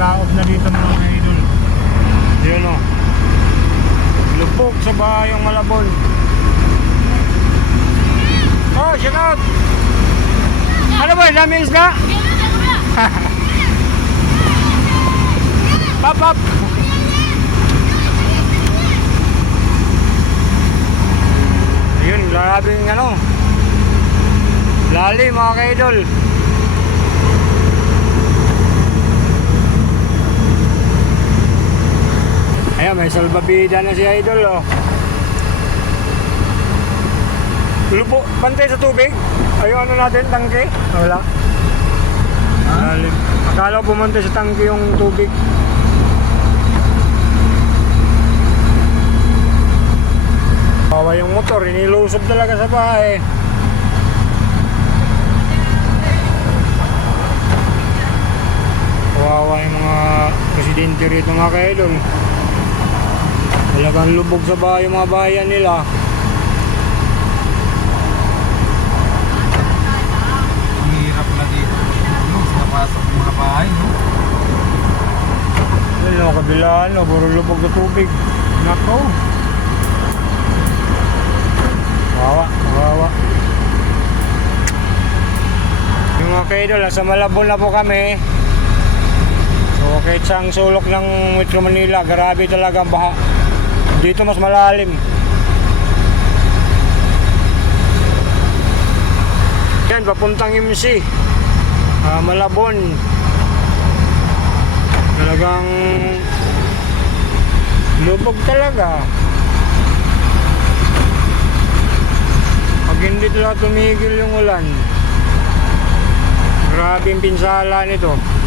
naglaog na dito mga idol. Yun o. Lupok sa bahayong Malabon. Oh, shout out! Ano ba, dami isda? Pop, pop! Ayun, labing ano. Lalim mga kaidol. May salbabida na si Idol, oh. Lupo, bantay sa tubig. Ayun, ano natin, tangke? Wala. Lalim. Akala ko pumunta sa tangke yung tubig. Bawa yung motor, inilusob talaga sa bahay. Kawawa yung mga presidente rito mga kaidol. Talagang lubog sa bahay yung mga bayan nila. Ang hirap na dito. Sa pasok mga bahay, no? Yun yung kabilaan, no? puro lubog na tubig. Nako. Kawawa, kawawa. Yung mga kaidol, nasa Malabon na po kami. So, kahit sa sulok ng Metro Manila, grabe talaga ang baha. Dito mas malalim. Yan, papuntang MC. Ah, Malabon. Talagang lubog talaga. Pag hindi tumigil yung ulan, grabe yung pinsala nito.